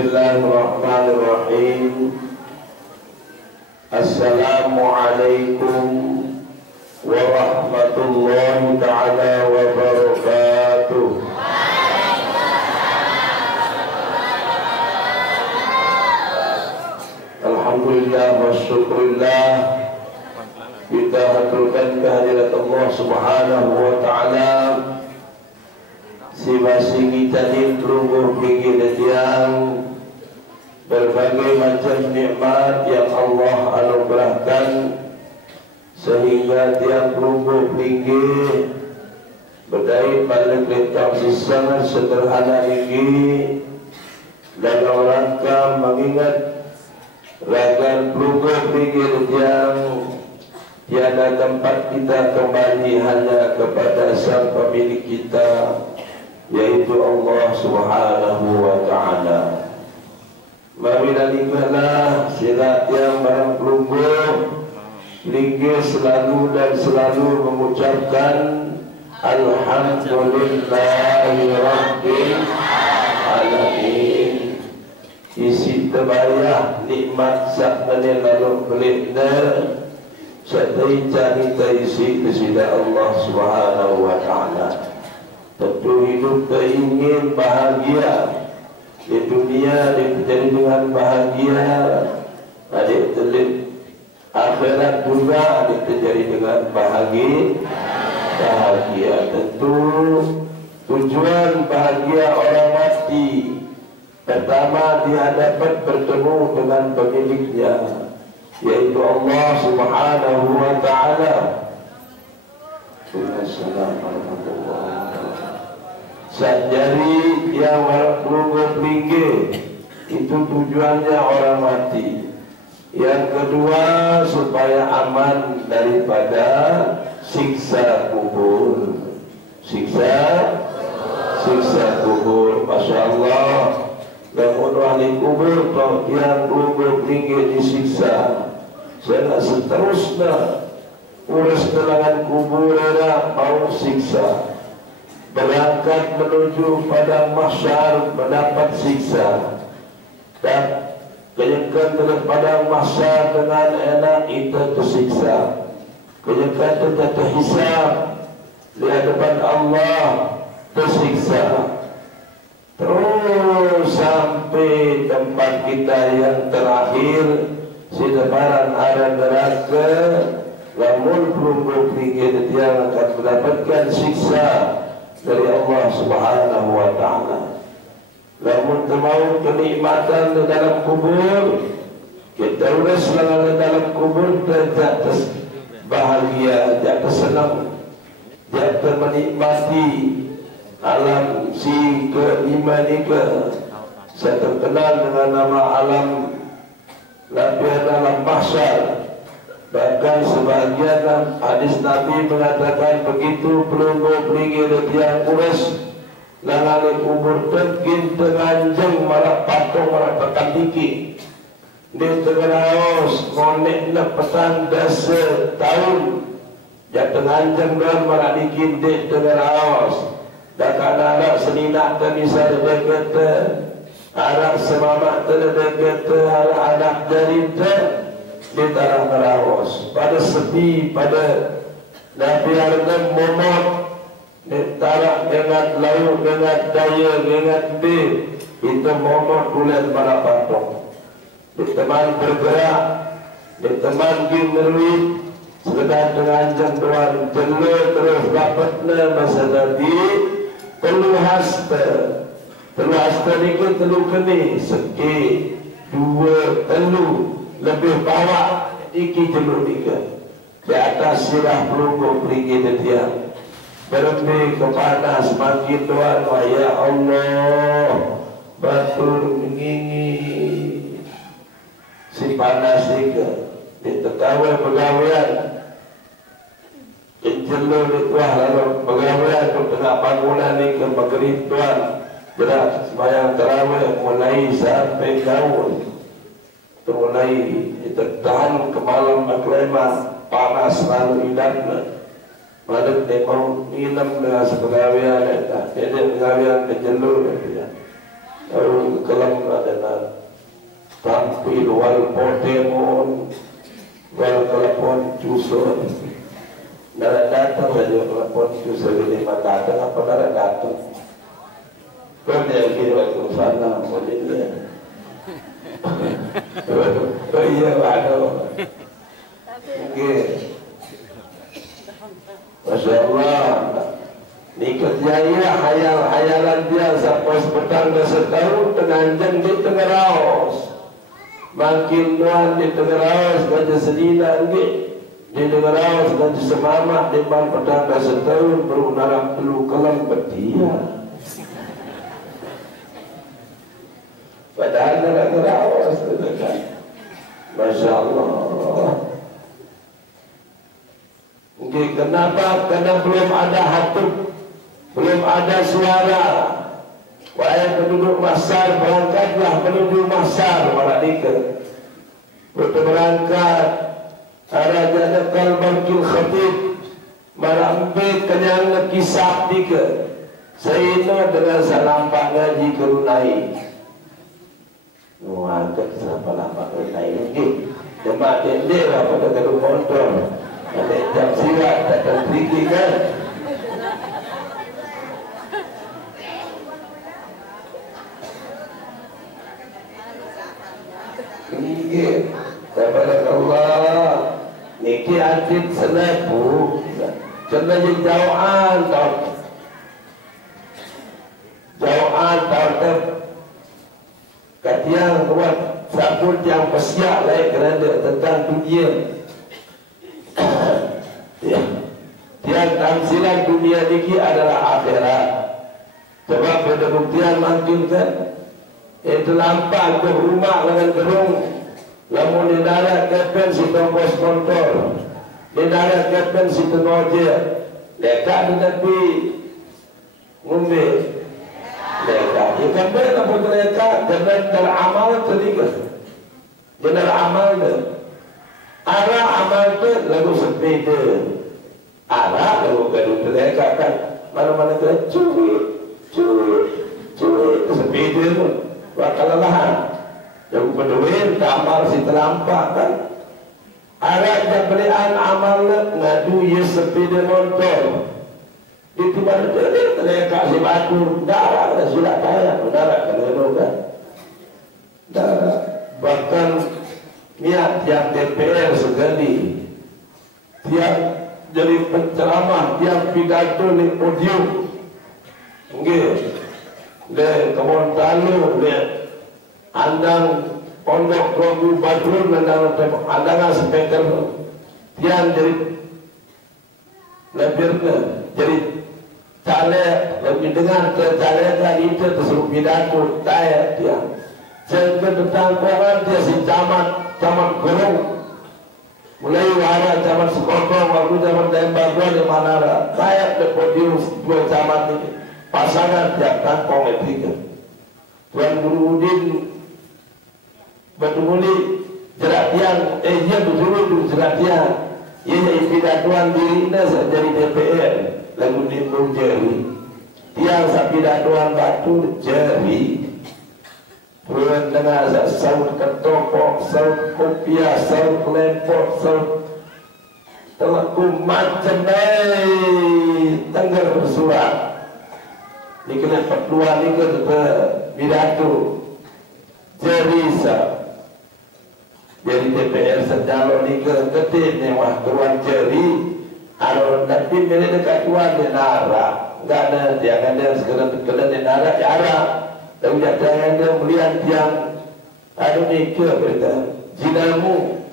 Bismillahirrahmanirrahim. Assalamualaikum warahmatullahi ta'ala wabarakatuh. Alhamdulillah wa syukurillah, kita haturkan kehadirat Allah subhanahu wa ta'ala. Si masih kita ni terungguh pergi dan berbagai macam nikmat yang Allah anugerahkan, sehingga tiang terungguh pergi berdaya pada kereta sangat sederhana ini dalam rangka mengingat rakan terungguh pergi dan tiada tempat kita kembali hanya kepada sang pemilik kita, yaitu Allah subhanahu wa ta'ala. Marilah sirat yang barang pelungguh linggir selalu dan selalu mengucapkan Alhamdulillahi Rabbil Alamin. Isi terbayah nikmat saknanya lalu pelitna serta cerita isi kesida Allah subhanahu wa ta'ala. Tentu hidup teringin bahagia di dunia, dicari dengan bahagia, adik telit akhirat juga adik terjadi dengan bahagia. Tentu tujuan bahagia orang mati pertama dia dapat bertemu dengan pemiliknya, yaitu Allah subhanahu wa ta'ala. Assalamualaikum Sajari yang berpuluh pinggir itu tujuannya orang mati. Yang kedua supaya aman daripada siksa kubur. Siksa kubur. Masya Allah. Namun ahli kubur toh yang kubur pinggir disiksa. Saya nak seterusnya urus telangan kubur ada mau siksa. Berangkat menuju pada mahsyar mendapat siksa, dan kenyangkan pada mahsyar dengan enak itu tersiksa. Kenyangkan terhisab di hadapan Allah tersiksa. Terus sampai tempat kita yang terakhir, sedeparan ada neraka. Namun belum berpikir dia akan mendapatkan siksa dari Allah subhanahu wa ta'ala. Namun termau kenikmatan di dalam kubur, kita urus selama di dalam kubur, jatuh bahagia, jatuh senang, jatuh menikmati alam si kelima ni ke. Saya terkenal dengan nama alam lapian alam mahsyar. Bahkan sebahagian hadis Nabi mengatakan begitu pelungguh pergi dia urus langan kubur terkin tenganjeng malah patung malah tekan tinggi di tengah haus konek na pesan dasa tahun ya tenganjeng dan malah dikin di tengah haus dan anak seninak temisah kata anak semamak kata anak jarita di tanah Merawas pada sepi pada Nabi Adam momot di tanah dengan laut dengan daya dengan bir itu momot bulan pada patung di teman bergerak di teman ginerwit sekedar dengan jangkauan telur terus dapatnya masa Nabi telur hasta ni ke telur keni seki dua telur lebih bawah iki jelur tiga di atas sirah pelungguh perigi dia berhenti ke panas makin tuan. Ya Allah batur mengingi si panas tiga di tetawai pegawaian jelur di tuah lalu pegawaian ke tengah bangunan ni ke maghrib tuan berat sembahyang tarawih mulai sampai gaul mulai tertahan ke malam maklema panas lalu hidupnya Malam dia mau minum dengan sepegawaian, dia pegawaian ke jalur dia. Lalu kelam ada apil wal potemon wal telepon cusun nara datang saja telepon cusun ini mata datang apa nara datang kan dia kira ke sana modelnya oh iya waduh oke Masya Allah nikah jaya hayal-hayalan dia sampai petang setahun tenanjang di Tengah Raos makin nuan di Tengah Raos baca sedina di Tengah Raos baca semamak di man petang setahun berunarang perlu kelam betia padahal Tengah Raos Masya Allah. Okay, kenapa? Karena belum ada hatu, belum ada suara. Wahai penduduk Masar, berangkatlah menuju Masar, Maladika. Berangkat, Raja Kalbangkil Khatib, Marambit kenyang kisah tiga. Sehingga dengan salampak ngaji kerunai. Nuangkat salampak kerunai lagi. Demak dendek lah pada kedua motor. Ada jam silat tak tertinggi kan? Tinggi, tabarakallah. Niki adit senepu, cenderung jauhan tahun katiang buat sabun yang pesiak lain kerana tentang dunia. Tiang tamsilan dunia ini adalah akhirat. Sebab pada buktian makin kan itu lampak ke rumah dengan gerung lamun di darat kepen si tombos motor di darat kepen si tengoje lekat di tepi ngumbe lekat ikan benar apa lekat jangan teramal ketiga jangan amal arah amal itu lagu sepeda arah lagu gaduh mereka kan mana-mana kena curi sepeda itu bakal lahan yang berduit amal si terlampak kan arah jabalian amal ngadu ya sepeda motor itu baru mereka si batu darah sudah kaya darah kena kan darah bahkan niat yang DPR sekali tiap jadi penceramah tiap pidato di podium nggih le kebon talu le andang pondok Rogu Badrun andang speaker tiang jadi lebihnya jadi caleg lebih dengar ke calegan itu tersuruh pidato saya tiang saya tentang orang dia si zaman kurung mulai wara zaman sekotong waktu zaman Dembaga di Manara saya ke podium dua zaman ini pasangan tiap kantong tiga Tuan Guru Udin bertemu jeratian dia betul jeratian ia jadi pidatuan dirinya jadi DPR lagu nimbul jeri tiang sapidatuan batu jeri Puan dengan saud ketopok, saud kopiah, saud lempok, saud teleku macam tengger bersurat. Ini kena pertua ni ke pidato. Jadi DPR sejalo ni ke ketik ni wah tuan jeri. Kalau nanti milih dekat tuan di nara, enggak ada jangan dia segera di nara jarang. Dan jangan dia melihat yang ada nikah berita jinamu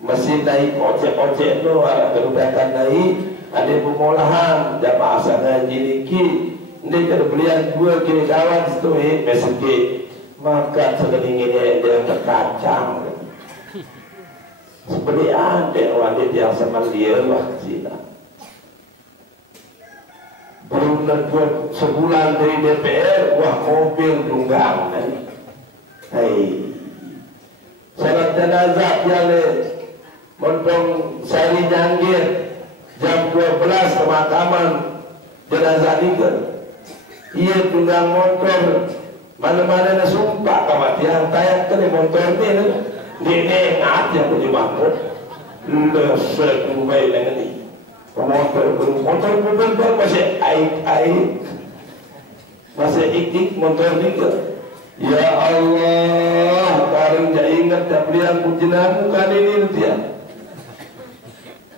masih naik ojek tu kerudakan naik ada pemolahan jamaah sana jiniki ini terbelian dua kini kawan situ meski maka sekening ini dia terkacang seperti ada wanita yang sama dia lah Cina belum buat sebulan dari DPR wah mobil tunggang salat jenazah yang montong sari janggir jam 12 pemakaman jenazah nikah ia tunggang motor mana-mana sumpah kawan yang tayak ke kan motor ini ngat yang punya mampu lesek kumbai dengan ini motor masih aik masih ik motor ni ke ya Allah karang ja ingat tablian pujianmu kan ini dia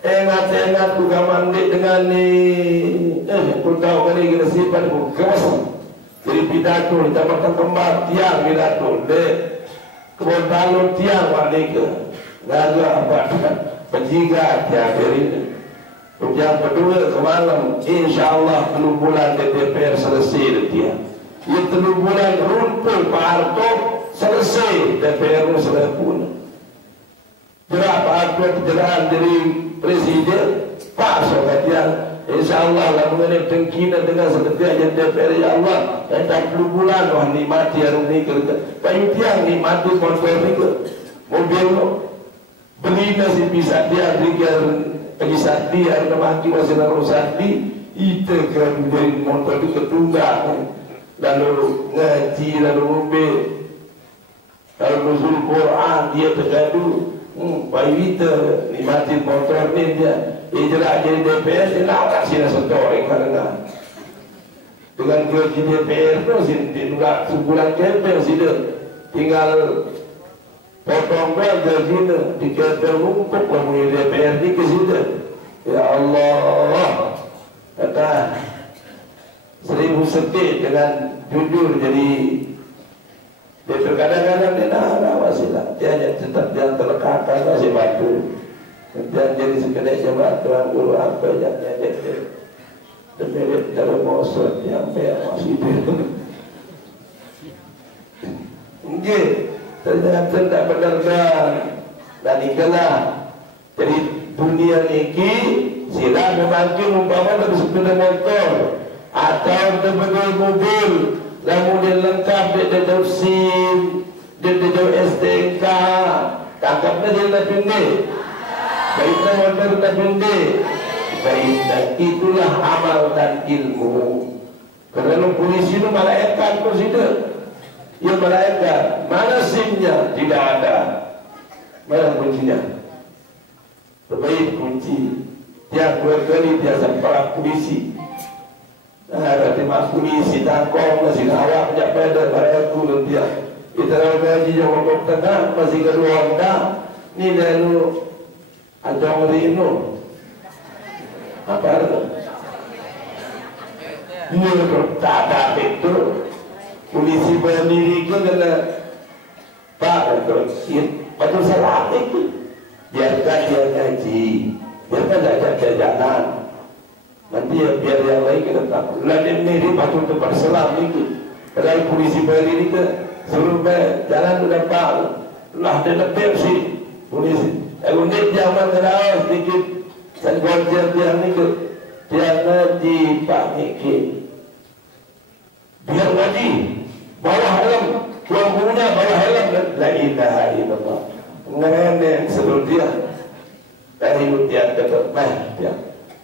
ingat ku mandi dengan ni ku tahu kan ini kita simpan ku kemas jadi pidato kita makan kembar tiang pidato de kebon talun tiang wani ke lalu apa penjiga tiang beri yang kedua semalam insyaallah 3 bulan DPR selesai dia yang 3 bulan runtuh Pak Harto selesai DPR selesai pun jerak Pak Harto pencerahan dari Presiden Pak Soekatian insyaallah lah mengenai tengkina dengan seperti DPR ya Allah yang 40 bulan wah nikmati harum ni kerja bayu tiang nikmati konfer ni ke mobil beli nasi bisa dia dikir bagi sakti ada maki masih naruh sakti itu kan dari motor itu ketunggang lalu ngaji lalu mobil lalu nuzul Quran dia tergaduh bayi itu nikmati motor ni dia jelas jadi DPR dia nak sih setoreng karena dengan kerja DPR tu sih nggak sebulan DPR sih tinggal potong gaji sini dikata rumput lalu DPR di ke sini ya Allah kata 1000 setit dengan jujur jadi DPR kadang-kadang dia nak wasilah dia hanya tetap jangan terlekatkan masih batu dan jadi sekedar jabatan guru apa yang dia terlihat dalam mosot yang masih mungkin ternyata tidak benar-benar dan ikalah jadi dunia niki sila memakin umpama dari sepeda motor atau dari mobil kemudian lengkap dia jauh SIM dia jauh STNK tangkapnya dia lebih pendek baiknya motor lebih pendek baiknya itulah amal dan ilmu karena polisi itu malaikat kok situ ya malaikat, mana SIM-nya? Tidak ada. Mana kuncinya? Terbaik kunci. Tiap 2 kali dia sampai polisi. Ada timah polisi tangkong masih awak punya pada para aku dia. Kita gaji yang untuk tengah masih kedua anda. Ni lalu ada orang apa? Ini tak ada itu. Polisi berdiri ke kena Pak betul salah itu biarkan dia ngaji biarkan dia jalan nanti biar yang lain kita tahu lalu ini patut tempat selam itu padahal polisi berdiri ke suruh jalan sudah Pak lah dia lebih sih polisi unit zaman kenal sedikit dan gojek dia ni ke dia ngaji Pak Niki biar ngaji bawa helm tuan gurunya bawa helm la ilaha illallah mengenai seluruh dia dari dia kata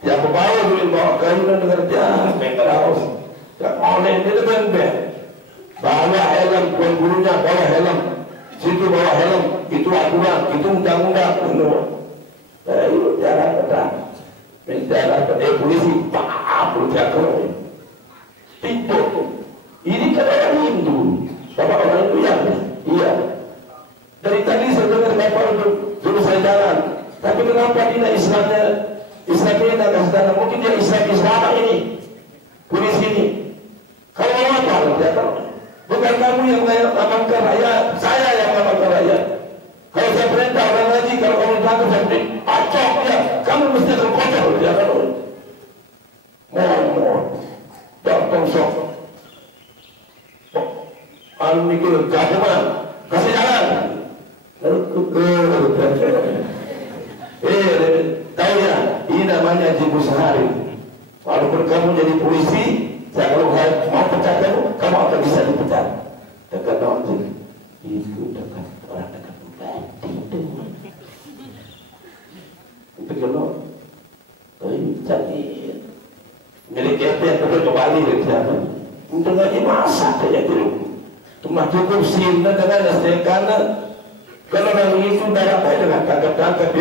dia bawa dulu bawa kayu dan dengar dia mengraus yang oleh dia ben bawa helm tuan gurunya bawa helm situ bawa helm itu aturan itu undang-undang itu jalan kata menjalan pada polisi apa dia kau itu ini kan orang Hindu bapak orang itu ya iya dari tadi saya dengar bapak untuk saya jalan tapi kenapa dia Islamnya tak kasih mungkin dia Islam ini polisi ini kalau apa dia tahu bukan kamu yang mengamankan rakyat saya yang mengamankan rakyat kalau saya perintah orang lagi kalau kamu tangkap saya perintah acok dia kamu mesti akan kocok dia kalau mohon datang sok anu mikir gabungan kasih jalan tahu ya ini namanya jibu sehari walaupun kamu jadi polisi saya kalau mau pecat kamu akan bisa dipecat dekat orang itu dekat orang dekat itu kalau ini jadi milik RT yang kembali dari siapa untuk ngaji masak saja dulu cuma cukup sini dengan karena kalau orang itu darah apa dengan tangkap-tangkap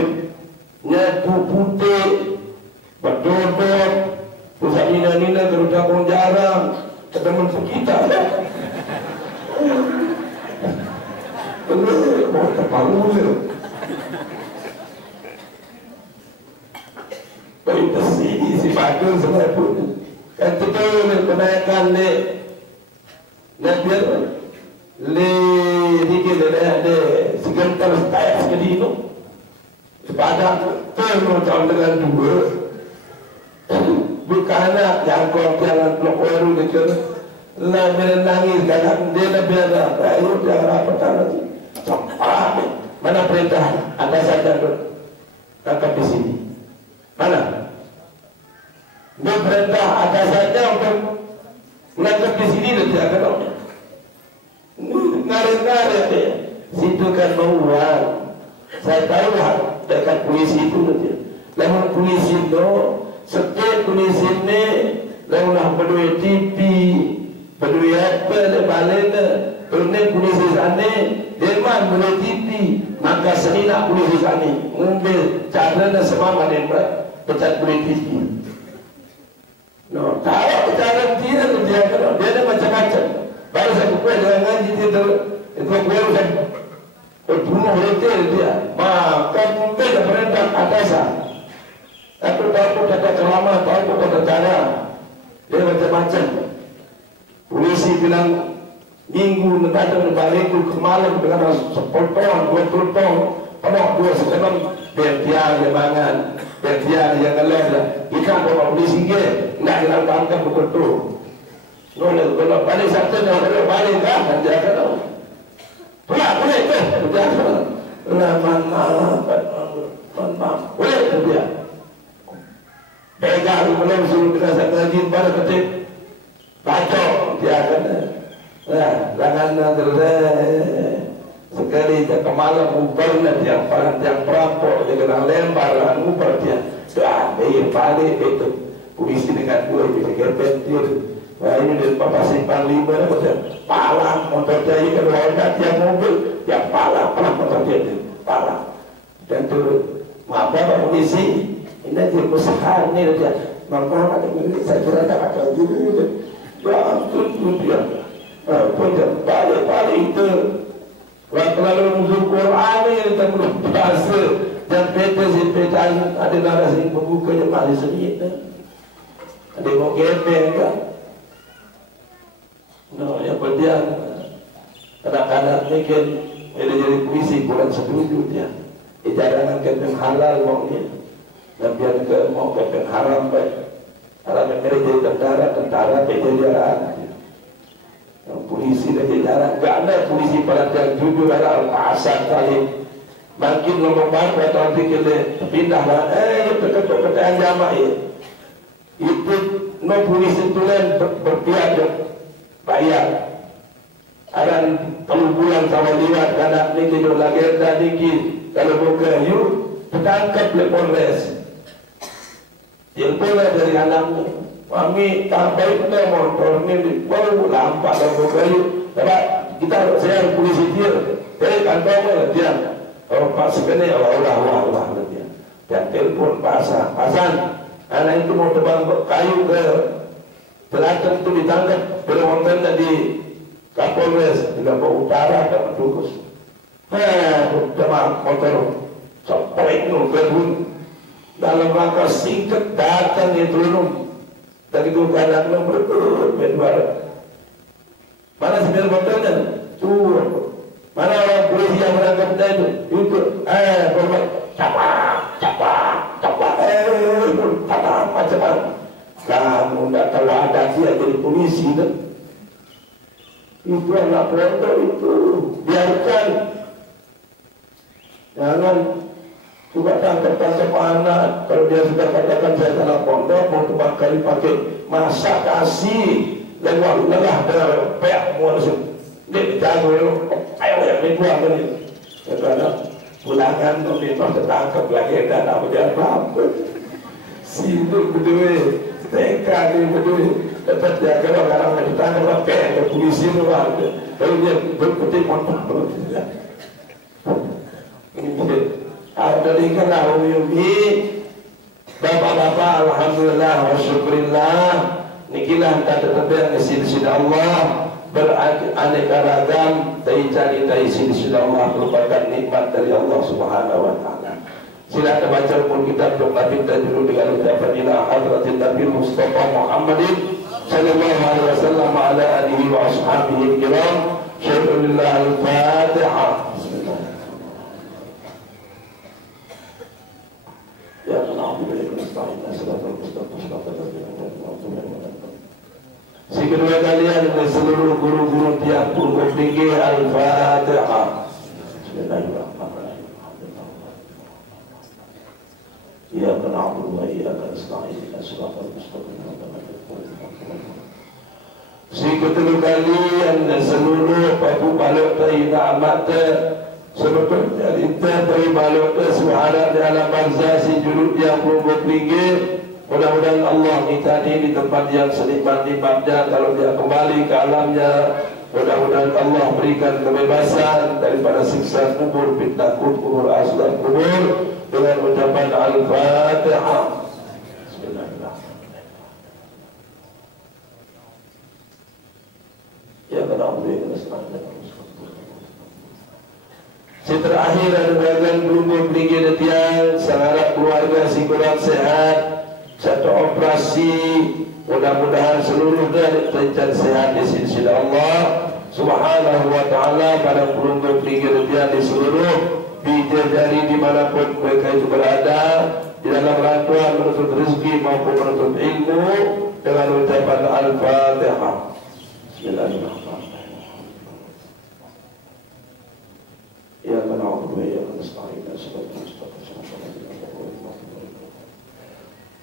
nyapu putih berdodot pusat nina-nina gerudakong jarang ketemu kita mau terpalu baik bersih si bagus semua pun kan betul kenaikan nak biar le dikit ada segentar setayah sekali itu sepadan terus dengan dua bukan yang kau jalan blok baru gitu lah menangis kadang dia nak biar ayo jangan apa lagi sampai mana perintah ada saja tangkap di sini mana dia perintah ada saja untuk menangkap di sini dan tidak kenal ngaret-ngaret dia situ kan mau uang saya tahu dekat polisi itu dia lalu polisi itu setiap polisi ini lalu nak berdua TV berdua apa dia balik kerana polisi sana dia memang berdua TV maka seni nak polisi sana ngambil cara dan semua mana pecat polisi no, tahu cara dia kan dia ada macam-macam baru saya buka dengan ngaji dia itu baru saya berbunuh retail dia maka mungkin perintah atasan aku tahu kata ceramah tahu kata cara dia macam-macam polisi bilang minggu nanti balik ke malam dengan 10 ton 20 ton penuh 2 setengah biar dia lemangan biar dia yang ngeler ikan bawa polisi ke nak hilang tangkap betul nolak kalau balik satu kalau balik kan dia akan boleh itu dia mana boleh dia pegang belum suruh kita satu lagi pada ketik baca dia akan jangan sekali dia kemalam ubarnya dia perampok dia kena lempar ubar dia balik itu polisi dengan gue bisa kepentir nah ini dari Bapak Simpang 5 macam palang motor jaya kalau ada dia mobil dia palang motor jaya palang dan tu apa polisi ini dia usaha ini dia maka ada ini saya kira tak ada dulu ya tuntut dia pun balik itu kalau musuh Quran ini kita bahasa dan PT ada narasi pembukanya masih sedikit ada mau gembeng kan no, yang berdiam kadang-kadang mikir jadi puisi kurang setuju dia jangan kepeng halal maunya dan biar mau kepeng haram baik haram yang jadi tentara pejajaran polisi dan jajaran gak ada polisi pada yang jujur ada pasar kali makin lomba atau pikir pindahlah perkataan jamaah itu no polisi tulen berpihak bayar akan kalau bulan sama liwat karena ini juga lagi tadi kalau buka yuk tertangkap oleh Polres telepon dari anaknya kami tak baik kita motor ini baru lampak dan buka yuk kita saya polisi dia dari kantongnya dia pas sekali Allah dia dan telepon pasan anak itu mau tebang kayu ke Selatan itu ditangkap berwonten di Kapolres di Lombok Utara dan Tugus. Cuma motor sampai itu gedung dalam rangka singkat datang itu dari itu kadang berdua. Mana sebenarnya motornya? Tuh. Mana orang polisi yang menangkap dia itu? Macam kamu tidak tahu ada dia jadi polisi kan? Itu anak pondok itu biarkan, jangan juga tangkap anak. Kalau dia sudah katakan saya anak pondok mau tukang kali pakai masa kasih lewat lelah dari pihak muasim dia jago ayo yang dibuang ini karena pulangan memang tertangkap lagi dan apa dia apa sibuk berdua TK ni berdua dapat jaga orang-orang yang ditangkap pakai polisi luar Kalau dia berkutik motor. Dari kana umumi bapak-bapak alhamdulillah wa syukurillah nikilah tanda-tanda sida Allah beraneka ragam cari sida Allah merupakan nikmat dari Allah Subhanahu wa taala. Sila kita baca pun kitab Nabi Tajrul dengan ucapan ila hadratin Nabi Mustafa Muhammadin sallallahu alaihi wasallam ala alihi wa ashabihi kiram. Syukurillah al-Fatihah. Ya si kedua kalian dan seluruh guru-guru tiap purba tinggi Al-Fatihah. Bismillahirrahmanirrahim. Ya na'budu wa iyyaka nasta'in ihdinas mustaqim. Si kedua kalian dan seluruh pabu balok taina amat sebetulnya kita beri balok suara di alam bangsa si jurut yang purba tinggi. Mudah-mudahan Allah kita ini di tempat yang senikmat-nikmatnya. Kalau dia kembali ke alamnya, mudah-mudahan Allah berikan kebebasan daripada siksa kubur, fitnah kubur, azab kubur dengan ucapan Al-Fatihah. Bismillahirrahmanirrahim. Ya Allah, si terakhir ada bagian belum beli tiang sangat keluarga si kurang sehat. Satu operasi, mudah-mudahan seluruh dari lancar sehat di sisi Allah Subhanahu wa taala pada pelunggu pinggir dia di seluruh bidadari dimanapun mereka itu berada di dalam rangkaian menuntut rezeki maupun menuntut ilmu dengan ucapan Al-Fatihah. Bismillahirrahmanirrahim. Ya na'budu wa iyyaka nasta'in ihdinas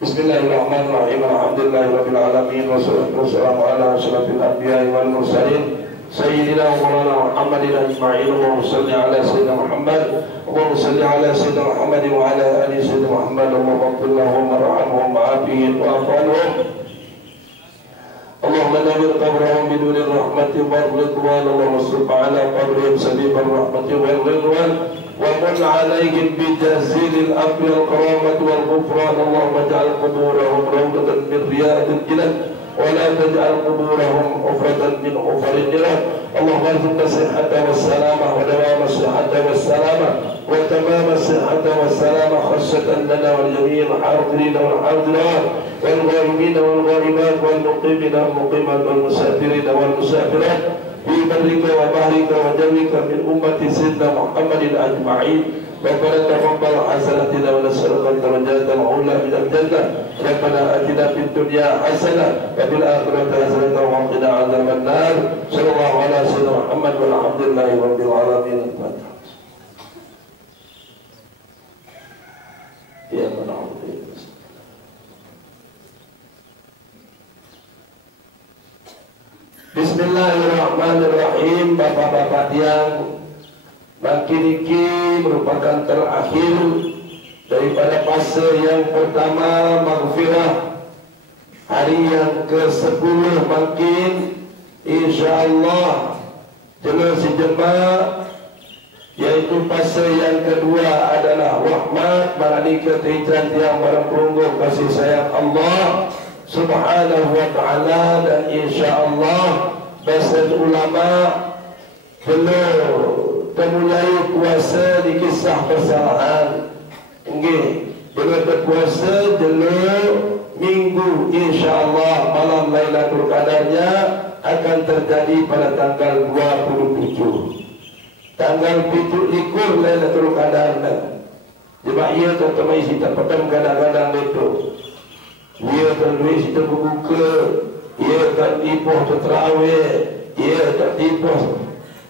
Bismillahirrahmanirrahim. Alhamdulillahirabbil alamin wassalatu wassalamu ala asyrafil anbiya'i wal mursalin sayyidina wa maulana Muhammadin ajma'in. Allahumma shalli ala sayyidina Muhammad, Allahumma shalli ala sayyidina Muhammad wa ala ali sayyidina Muhammad. Allahumma ighfir lahum warhamhum wa'afihim wa'fu anhum. Allahumma nawwir qabrahum bidunir rahmati wal ridwan. Allahumma salli ala qabrihim sabiban rahmati wal ridwan. ومن عليهم بجزيل الأمر والكرامة والغفران. اللهم اجعل قبورهم روضة من رياض الجنة ولا تجعل قبورهم حفرة من حفر النيران. اللهم ارزقنا الصحة والسلامة ودوام الصحة والسلامة وتمام الصحة والسلامة خاصة لنا ولجميع الحاضرين والحاضرات والغائبين والغائبات والمقيمين والمقيمات والمسافرين والمسافرات في برك وبحرك وجوك من أمة سيدنا محمد أجمعين. ربنا تقبل حسناتنا ونسألك الدرجات العلى من الجنة. ربنا آتنا في الدنيا حسنة وفي الآخرة حسنة وقنا عذاب النار. صلى الله على سيدنا محمد والحمد لله رب العالمين. يا من عبد Bismillahirrahmanirrahim. Bapak-bapak yang makin iki merupakan terakhir daripada fase yang pertama maghfirah. Hari yang ke-10 makin insyaallah jelas jemaah, yaitu fase yang kedua adalah rahmat marani ketijan yang berperunggu kasih sayang Allah Subhanahu wa ta'ala. Dan insyaallah bahasa ulama belum termulai puasa di kisah persalahan. Nggih, belum berpuasa jelur minggu insyaallah malam Lailatul Qadarnya akan terjadi pada tanggal 27. Tanggal 7 Lailatul Qadar. Jemaah ia terutama isi tak petang kadang-kadang itu. Ia tertulis itu berbuka, ia tak tipuh terawih, ia tak tipuh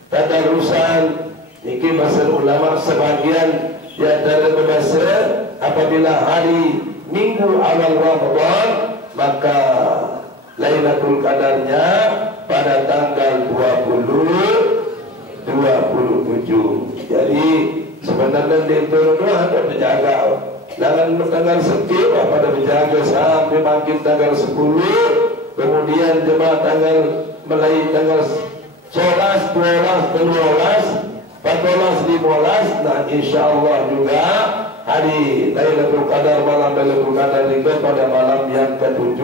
tadarusan. Ini bahasa ulama sebagian di antara bahasa apabila hari minggu awal Ramadan maka Lailatul Qadarnya pada tanggal 27. Jadi sebenarnya itu ada berjaga. Jangan tanggal sekian pada berjaga sampai makin tanggal 10. Kemudian jemaah tanggal mulai tanggal 11, 12, 13, 14, 15. Nah, insyaallah juga hari Lailatul Qadar, malam Lailatul Qadar juga pada malam yang ke-7,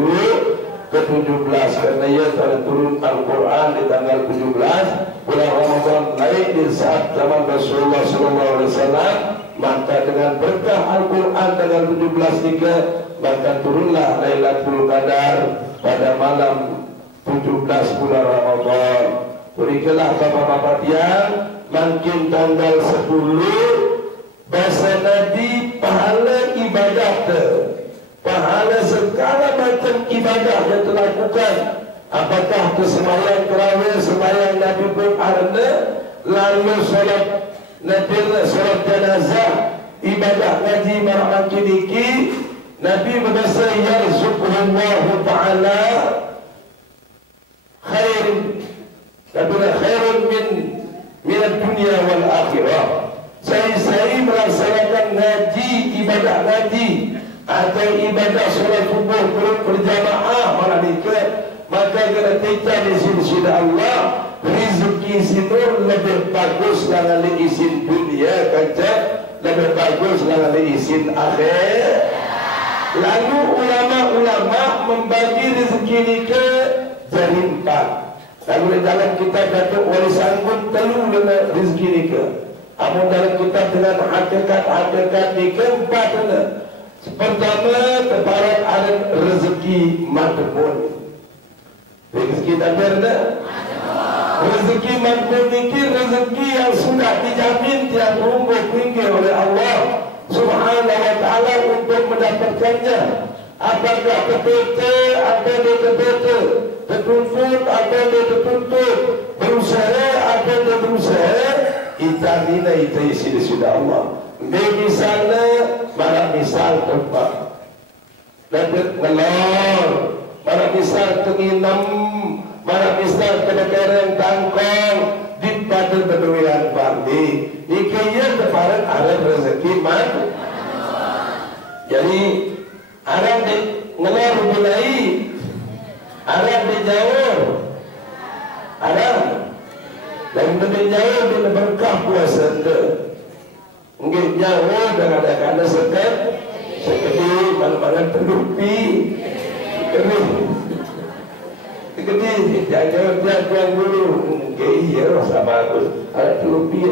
ke-17, karena ia telah turun Al-Quran di tanggal 17 bulan Ramadan lain di saat zaman Rasulullah SAW. Maka dengan berkah Al-Quran tanggal 17 juga, maka turunlah Lailatul Qadar pada malam 17 bulan Ramadan. Berikanlah bapak-bapak yang makin tanggal 10 bahasa Nabi pahala ibadah pahala segala macam ibadah yang dilakukan, apakah itu sembahyang tarawih, sembahyang Nabi pun ada, lalu solat Nabi, solat jenazah, ibadah ngaji makin iki. Nabi berkata yarzuqullahu ta'ala khairun min dunia wal akhirah. Saya melaksanakan ngaji, ibadah ngaji atau ibadah solat subuh turun berjamaah malam itu, maka kena kita di sini Allah rezeki sini lebih bagus dengan izin dunia, kata lebih bagus dengan izin akhir. Lalu ulama-ulama membagi rezeki ini ke jadi 4. Lalu dalam kitab Datuk Warisan pun telu dengan rezeki ini ke. Namun dalam kitab dengan hakikat ini ke 4. Pertama, kebarat ada rezeki madmun. Rezeki ada. Rezeki madmun ini rezeki yang sudah dijamin tiap rumbuh tinggi oleh Allah Subhanahu wa ta'ala untuk mendapatkannya. Apakah betul-betul, apa dia betul-betul tertuntut, apa dia tertuntut berusaha, apa dia berusaha, kita nilai itu isi sudah Allah. Misalnya, mana misal tempat dapat ngelor, mana misal tenginam, mana misal kenegaraan tangkong di pada berduaan bandi. Nikaya teparan ada rezeki man. Jadi ada di ngelor mulai, ada di jauh, ada dan lebih jauh di berkah puasa itu. Mungkin jauh dengan ada sekat, sekedi malam-malam terlupi, sekedi jangan dulu. Mungkin iya rasa bagus, ada terlupi.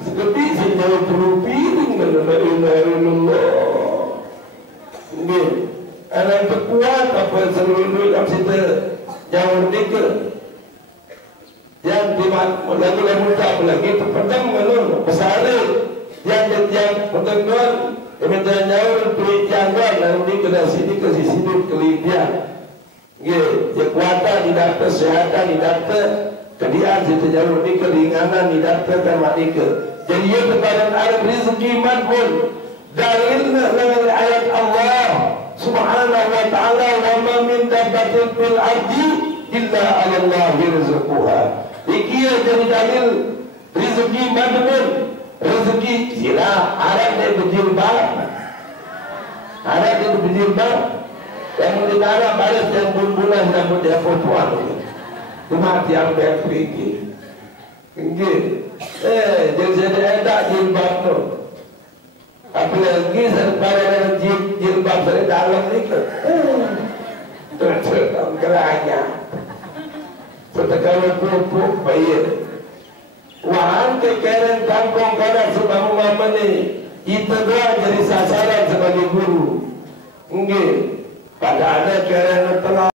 Sekedi sejauh terlupi dengan Allah. Mungkin anak terkuat apa seluruh dalam situ jauh dikit. Yang lagu-lagu muda lagi terpedam menurut besar yang pertemuan kementerian jauh duit janggal lalu di sini ke sini kelebihan ya kuasa di daftar kesehatan di daftar kedian situ jauh di keringanan di daftar termanika. Jadi ia kepada Arab rezeki madmun dalilnya dengan ayat Allah Subhanahu wa ta'ala wa ma min dabbatin fil ardi illa 'ala Allahi rizquha. Ikia jadi dalil rezeki madmun, rezeki sila Arab dia berjilbab, Arab dia berjilbab, yang di Arab balas yang bulan namun dia perempuan, cuma tiang dia pergi, jadi ada jilbab tu, apalagi sekarang jilbab dari dalam ni ke, terus geranya. Setelah pupuk bayar, wahang kekeren kampung kadang sebab mama ni, itu doa jadi sasaran sebagai guru. Enggak, pada ada keren telah.